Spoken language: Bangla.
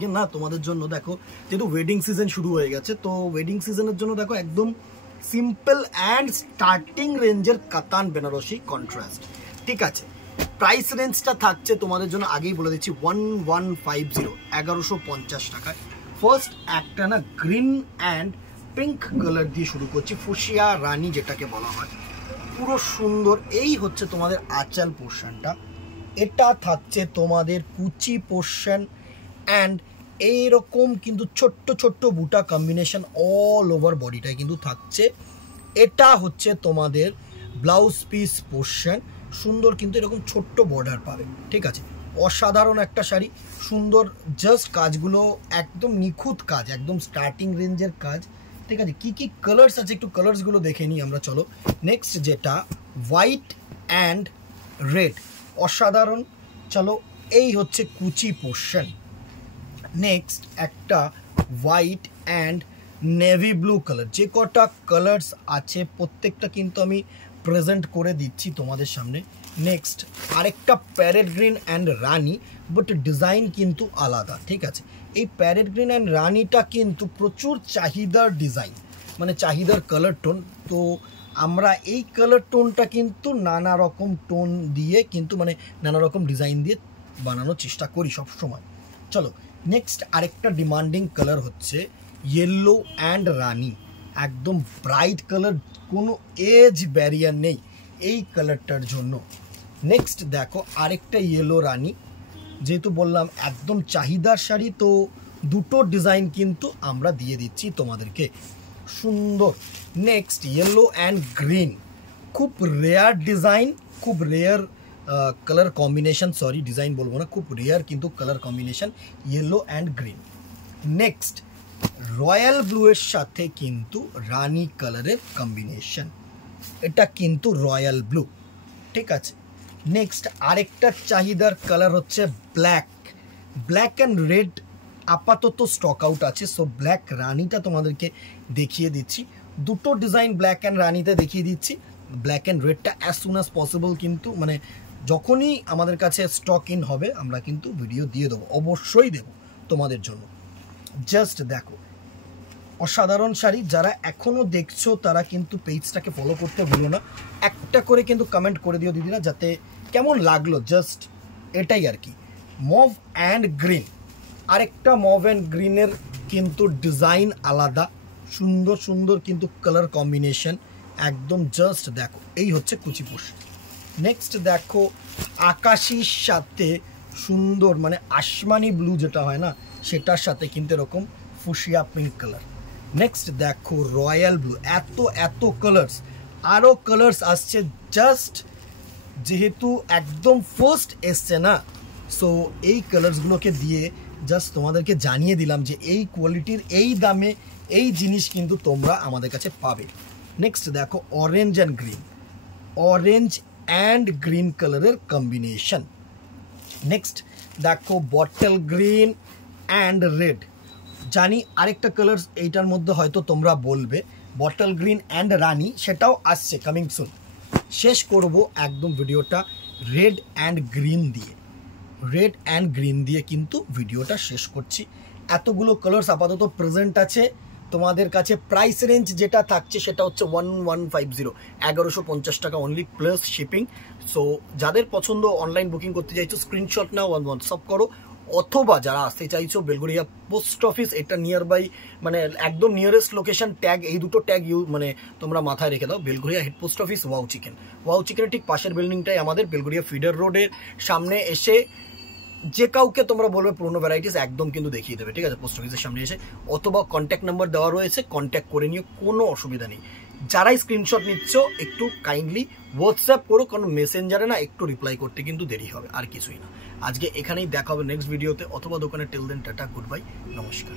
আজকে না তোমাদের জন্য দেখো যেহেতু ওয়েডিং সিজন শুরু হয়ে গেছে, তো ওয়েডিং সিজনের জন্য দেখো একদম সিম্পল অ্যান্ড স্টার্টিং রেঞ্জের কাতান বেনারসি কন্ট্রাস্ট। ঠিক আছে, প্রাইস রেঞ্জটা থাকছে তোমাদের জন্য আগেই বলে দিচ্ছি 1150 1150 টাকায়। ফার্স্ট একটা না গ্রিন অ্যান্ড পিঙ্ক কালার দিয়ে শুরু করছি, ফুশিয়া রানী যেটাকে বলা হয়, পুরো সুন্দর। এই হচ্ছে তোমাদের আঁচল পোর্শনটা, এটা থাকছে তোমাদের কুচি পোর্শন অ্যান্ড এইরকম কিন্তু ছোট্ট ছোট্ট বুটা কম্বিনেশন অল ওভার বডিটায় কিন্তু থাকছে। এটা হচ্ছে তোমাদের ব্লাউজ পিস পোর্শন, সুন্দর কিন্তু এরকম ছোট্ট বর্ডার পাবে। ঠিক আছে, অসাধারণ একটা শাড়ি, সুন্দর, জাস্ট কাজগুলো একদম নিখুঁত কাজ, একদম স্টার্টিং রেঞ্জের কাজ। ঠিক আছে, কী কী কালার্স আছে একটু কালার্সগুলো দেখে নিই আমরা, চলো। নেক্সট যেটা হোয়াইট অ্যান্ড রেড, অসাধারণ। চলো, এই হচ্ছে কুচি পোর্শন। নেক্সট একটা white and navy blue colour, যে কটা কালার্স আছে প্রত্যেকটা কিন্তু আমি প্রেজেন্ট করে দিচ্ছি তোমাদের সামনে। নেক্সট আরেকটা parrot green and Rani, but design কিন্তু আলাদা। ঠিক আছে, এই প্যারেট গ্রিন অ্যান্ড রানিটা কিন্তু প্রচুর চাহিদার ডিজাইন, মানে চাহিদার কালার টোন। তো আমরা এই কালার টোনটা কিন্তু নানা রকম টোন দিয়ে কিন্তু মানে নানা রকম ডিজাইন দিয়ে বানানোর চেষ্টা করি সব সময়। চলো, নেক্সট আরেকটা ডিমান্ডিং কালার হচ্ছে ইয়েলো অ্যান্ড রানি, একদম ব্রাইট কালার, কোনো এজ ব্যারিয়ার নেই এই কালারটার জন্য। নেক্সট দেখো আরেকটা ইয়েলো রানি, যেহেতু বললাম একদম চাহিদার শাড়ি, তো দুটো ডিজাইন কিন্তু আমরা দিয়ে দিচ্ছি তোমাদেরকে, সুন্দর। নেক্সট ইয়েলো অ্যান্ড গ্রিন, খুব রেয়ার ডিজাইন, খুব rare colour combination, sorry design বলবো না, খুব রেয়ার কিন্তু colour combination yellow and green. Next royal blue এর সাথে কিন্তু রানি কালারের কম্বিনেশন, এটা কিন্তু রয়্যাল ব্লু। ঠিক আছে, নেক্সট আরেকটা চাহিদার কালার হচ্ছে ব্ল্যাক, ব্ল্যাক অ্যান্ড রেড আপাতত স্টক আউট আছে, সো ব্ল্যাক রানিটা তোমাদেরকে দেখিয়ে দিচ্ছি। দুটো ডিজাইন ব্ল্যাক অ্যান্ড রানিতে দেখিয়ে দিচ্ছি, ব্ল্যাক অ্যান্ড রেডটা অ্যাজ সুন অ্যাজ পসিবল কিন্তু মানে যখনই আমাদের কাছে স্টক ইন হবে আমরা কিন্তু ভিডিও দিয়ে দেবো, অবশ্যই দেবো তোমাদের জন্য। জাস্ট দেখো অসাধারণ শাড়ি, যারা এখনও দেখছো তারা কিন্তু পেজটাকে ফলো করতে ভুলো না, একটা করে কিন্তু কমেন্ট করে দিও দিদিরা, যাতে কেমন লাগলো, জাস্ট এটাই আর কি। মভ অ্যান্ড গ্রিন, আরেকটা মভ অ্যান্ড গ্রিনের কিন্তু ডিজাইন আলাদা, সুন্দর সুন্দর কিন্তু কালার কম্বিনেশন একদম, জাস্ট দেখো এই হচ্ছে কুচি পোর্শন। নেক্সট দেখো আকাশির সাথে সুন্দর মানে আসমানি ব্লু যেটা হয় না, সেটার সাথে কিন্তু এরকম ফুশিয়া পিঙ্ক কালার। নেক্সট দেখো রয়্যাল ব্লু, এত এত কালার্স, আরও কালার্স আসছে, জাস্ট যেহেতু একদম ফার্স্ট এসছে না, সো এই কালার্সগুলোকে দিয়ে জাস্ট তোমাদেরকে জানিয়ে দিলাম যে এই কোয়ালিটির এই দামে এই জিনিস কিন্তু তোমরা আমাদের কাছে পাবে। নেক্সট দেখো orange and green, orange and green কালারের কম্বিনেশন। নেক্সট দেখো বটল গ্রিন অ্যান্ড রেড, জানি আরেকটা কালার এইটার মধ্যে হয়তো তোমরা বলবে বটল গ্রিন অ্যান্ড রানি, সেটাও আসছে কামিং সুন। শেষ করব একদম ভিডিওটা রেড অ্যান্ড গ্রিন দিয়ে, রেড অ্যান্ড গ্রিন দিয়ে কিন্তু ভিডিওটা শেষ করছি। এতগুলো কালার্স আপাতত প্রেজেন্ট আছে তোমাদের কাছে। প্রাইস রেঞ্জ যেটা থাকছে সেটা হচ্ছে 1150 1150 টাকা অনলি প্লাস শিপিং। সো যাদের পছন্দ অনলাইন বুকিং করতে চাইছো স্ক্রিনশট নাও, হোয়াটসঅ্যাপ করো, অথবা যারা আসতে চাইছো বেলগড়িয়া পোস্ট অফিস, এটা নিয়ার বাই মানে একদম নিয়ারেস্ট লোকেশন, ট্যাগ এই দুটো ট্যাগ মানে তোমরা মাথায় রেখে দাও, Belgharia head post office, wow chicken, wow চিকেনের ঠিক পাশের বিল্ডিংটাই আমাদের, বেলগড়িয়া ফিডার রোডের সামনে এসে যে কাউকে তোমরা বলবে পুরোনো ভ্যারাইটিস একদম কিন্তু দেখিয়ে দেবে। ঠিক আছে, পোস্ট অফিসের সামনে এসে, অথবা কন্ট্যাক্ট নাম্বার দেওয়া রয়েছে, কন্ট্যাক্ট করে নিও, কোনো অসুবিধা নেই। যারাই স্ক্রিনশট নিচ্ছ একটু কাইন্ডলি হোয়াটসঅ্যাপ করো, কারণ মেসেঞ্জারে না একটু রিপ্লাই করতে কিন্তু দেরি হবে, আর কিছুই না। আজকে এখানেই দেখা হবে নেক্সট ভিডিওতে, অথবা দোকানে। Till then tata, good bye, নমস্কার।